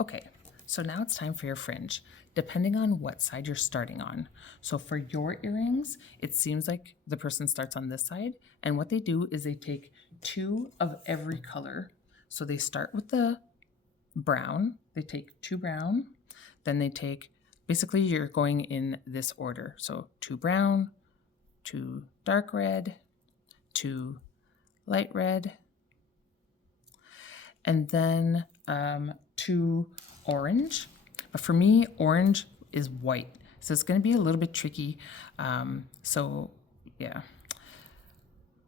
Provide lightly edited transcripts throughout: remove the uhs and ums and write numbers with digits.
Okay, so now it's time for your fringe, depending on what side you're starting on. So for your earrings, it seems like the person starts on this side, and what they do is they take two of every color. So they start with the brown, they take two brown, then they take, basically you're going in this order. So two brown, two dark red, two light red, and then two orange. But for me, orange is white. So it's going to be a little bit tricky. So yeah.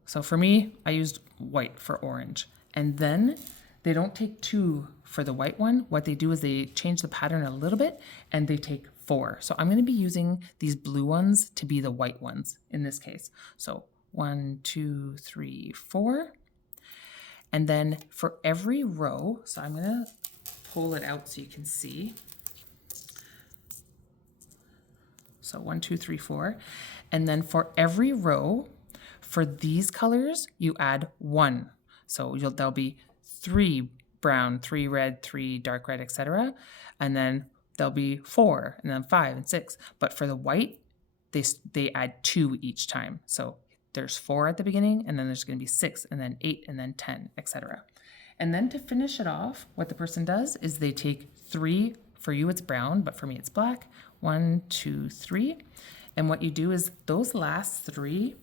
So for me, I used white for orange. And then they don't take two for the white one. What they do is they change the pattern a little bit and they take four. So I'm going to be using these blue ones to be the white ones in this case. So 1, 2, 3, 4. And then for every row, so I'm going to pull it out so you can see. So 1, 2, 3, 4. And then for every row, for these colors, you add 1. So there'll be 3 brown, 3 red, 3 dark red, etc. And then there'll be 4, and then 5 and 6. But for the white, they add 2 each time. So there's 4 at the beginning, and then there's going to be 6, and then 8, and then 10, etc. And then to finish it off, what the person does is they take 3. For you, it's brown, but for me, it's black. 1, 2, 3. And what you do is those last 3,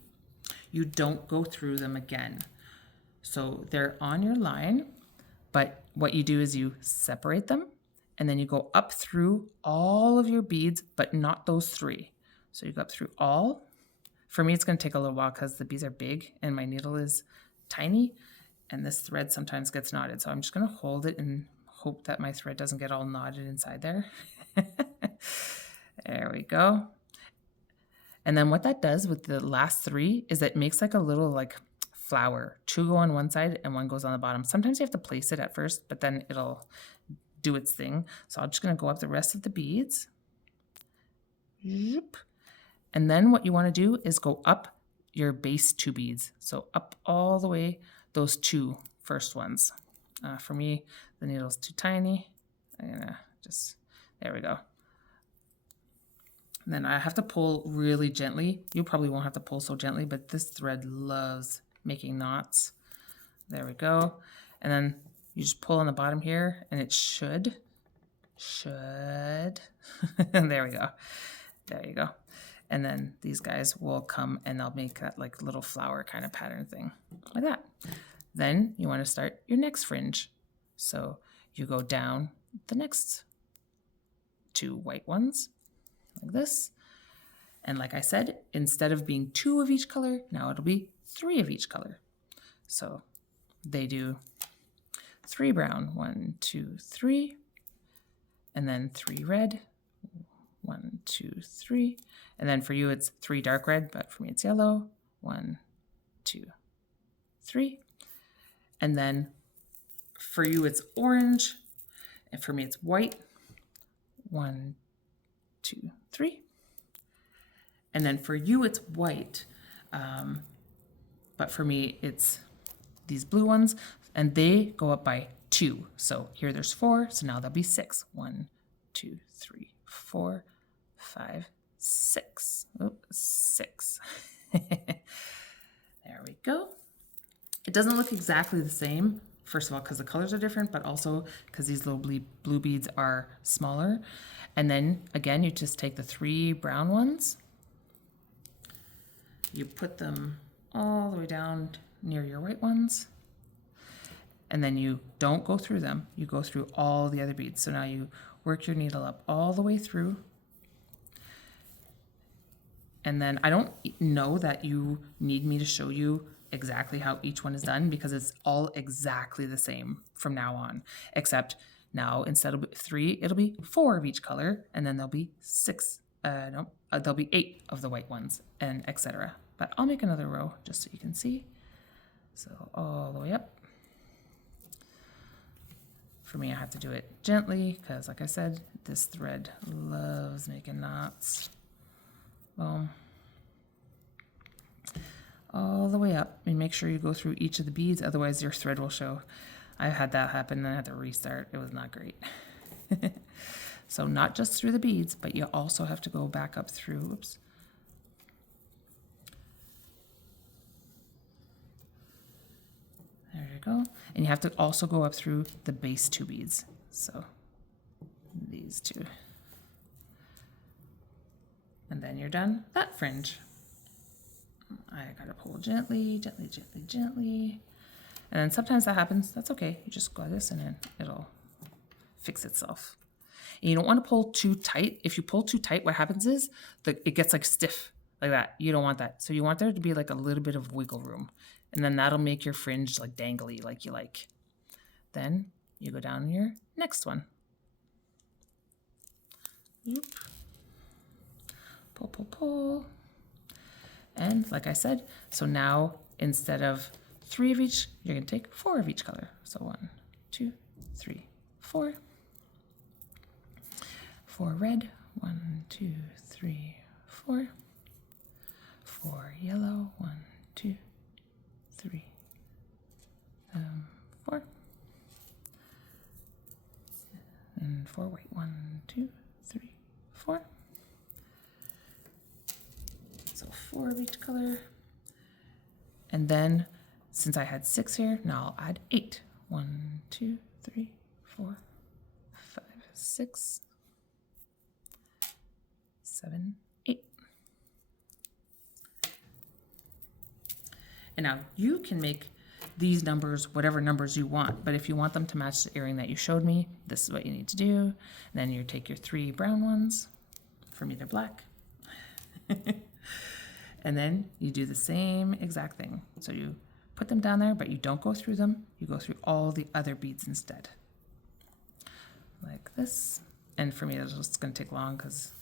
you don't go through them again. So they're on your line, but what you do is you separate them, and then you go up through all of your beads, but not those 3. So you go up through all. For me, it's going to take a little while because the beads are big and my needle is tiny, and this thread sometimes gets knotted. So I'm just going to hold it and hope that my thread doesn't get all knotted inside there. There we go. And then what that does with the last 3 is it makes like a little like flower. 2 go on one side and 1 goes on the bottom. Sometimes you have to place it at first, but then it'll do its thing. So I'm just going to go up the rest of the beads. And then what you want to do is go up your base 2 beads. So up all the way, those 2 first ones. For me, the needle's too tiny. I'm going to just, there we go. And then I have to pull really gently. You probably won't have to pull so gently, but this thread loves making knots. There we go. And then you just pull on the bottom here, and it should. There we go. There you go. And then these guys will come and they'll make that like little flower kind of pattern thing like that. Then you want to start your next fringe. So you go down the next 2 white ones like this. And like I said, instead of being 2 of each color, now it'll be 3 of each color. So they do 3 brown, 1, 2, 3, and then 3 red, 1, 2, 3. And then for you, it's 3 dark red, but for me, it's yellow, 1, 2, 3. And then for you, it's orange, and for me, it's white, 1, 2, 3. And then for you, it's white, but for me, it's these blue ones, and they go up by 2. So here there's 4, so now there'll be 6. 1, 2, 3, 4, 5, 6. Oh, 6. There we go. It doesn't look exactly the same, first of all, because the colors are different, but also because these little blue beads are smaller. And then, again, you just take the 3 brown ones. You put them all the way down near your white ones. And then you don't go through them. You go through all the other beads. So now you work your needle up all the way through. And then I don't know that you need me to show you exactly how each one is done because it's all exactly the same from now on, except now instead of 3, it'll be 4 of each color, and then there'll be 6. There'll be 8 of the white ones, and etc. But I'll make another row just so you can see. So all the way up. For me, I have to do it gently because, like I said, this thread loves making knots. Boom. All the way up, and make sure you go through each of the beads, otherwise your thread will show. I had that happen and I had to restart. It was not great. So not just through the beads, but you also have to go back up through, oops. There you go. And you have to also go up through the base 2 beads. So these 2. And then you're done that fringe. I gotta pull gently, gently, gently, gently. And then sometimes that happens, that's okay. You just go like this and then it'll fix itself. And you don't want to pull too tight. If you pull too tight, what happens is it gets like stiff like that. You don't want that. So you want there to be like a little bit of wiggle room. And then that'll make your fringe like dangly like you like. Then you go down your next one. Oop. Pull, pull, pull. And like I said, so now instead of 3 of each, you're going to take 4 of each color. So 1, 2, 3, 4. 4 red. 1, 2, 3, 4. 4 yellow. 1, 2, 3, 4. And 4 white. 1, 2, 3, 4. So 4 of each color. And then since I had 6 here, now I'll add 8. 1, 2, 3, 4, 5, 6, 7, 8. And now you can make these numbers whatever numbers you want, but if you want them to match the earring that you showed me, this is what you need to do. And then you take your 3 brown ones. For me, they're black. And then you do the same exact thing. So you put them down there, but you don't go through them. You go through all the other beads instead. Like this. And for me, it's just going to take long because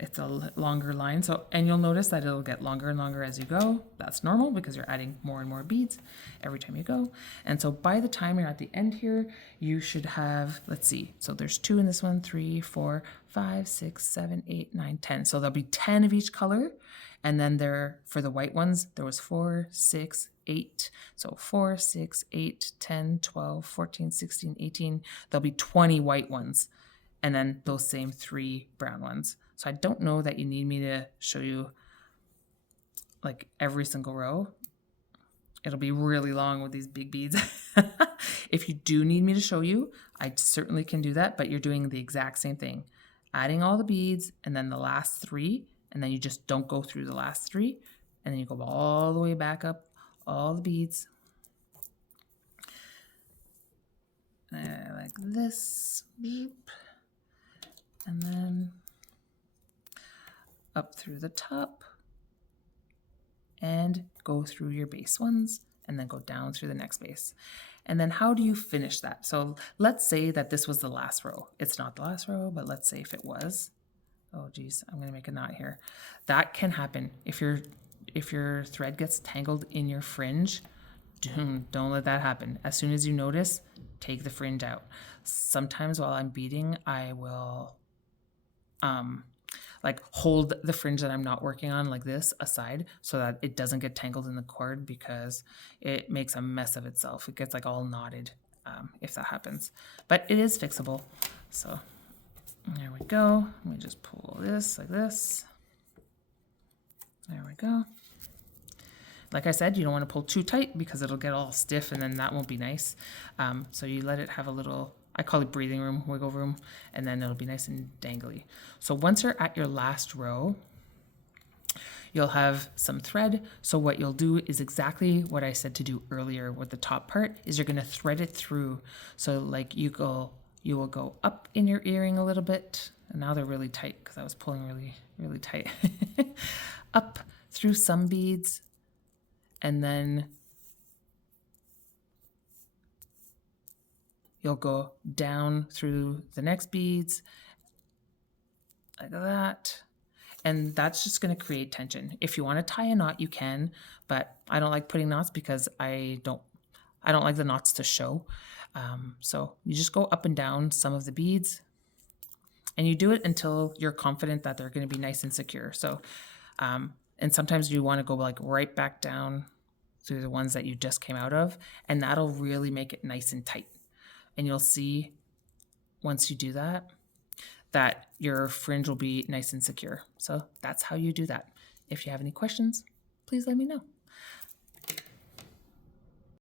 it's a longer line. So, and you'll notice that it'll get longer and longer as you go. That's normal because you're adding more and more beads every time you go. And so by the time you're at the end here, you should have, let's see, so there's 2 in this one, 3, 4, 5, 6, 7, 8, 9, 10. So there'll be 10 of each color. And then there, for the white ones, there was 4, 6, 8. So 4, 6, 8, 10, 12, 14, 16, 18. There'll be 20 white ones. And then those same 3 brown ones. So I don't know that you need me to show you like every single row. It'll be really long with these big beads. If you do need me to show you, I certainly can do that, but you're doing the exact same thing. Adding all the beads and then the last 3, and then you just don't go through the last 3, and then you go all the way back up, all the beads. Like this. And then up through the top and go through your base ones and then go down through the next base. And then how do you finish that? So let's say that this was the last row. It's not the last row, but let's say if it was. Oh geez, I'm gonna make a knot here. That can happen if your thread gets tangled in your fringe. Don't let that happen. As soon as you notice, take the fringe out. Sometimes while I'm beading, I will like hold the fringe that I'm not working on like this aside so that it doesn't get tangled in the cord because it makes a mess of itself. It gets like all knotted if that happens, but it is fixable. So there we go. Let me just pull this like this. There we go. Like I said, you don't want to pull too tight because it'll get all stiff and then that won't be nice. So you let it have a little, I call it breathing room, wiggle room, and then it'll be nice and dangly. So once you're at your last row, you'll have some thread. So what you'll do is exactly what I said to do earlier with the top part is you're going to thread it through. So like you will go up in your earring a little bit. And now they're really tight because I was pulling really, really tight. Up through some beads and then you'll go down through the next beads like that. And that's just going to create tension. If you want to tie a knot, you can, but I don't like putting knots because I don't like the knots to show. So you just go up and down some of the beads and you do it until you're confident that they're going to be nice and secure. So, and sometimes you want to go like right back down through the ones that you just came out of, and that'll really make it nice and tight. And you'll see once you do that, that your fringe will be nice and secure. So that's how you do that. If you have any questions, please let me know.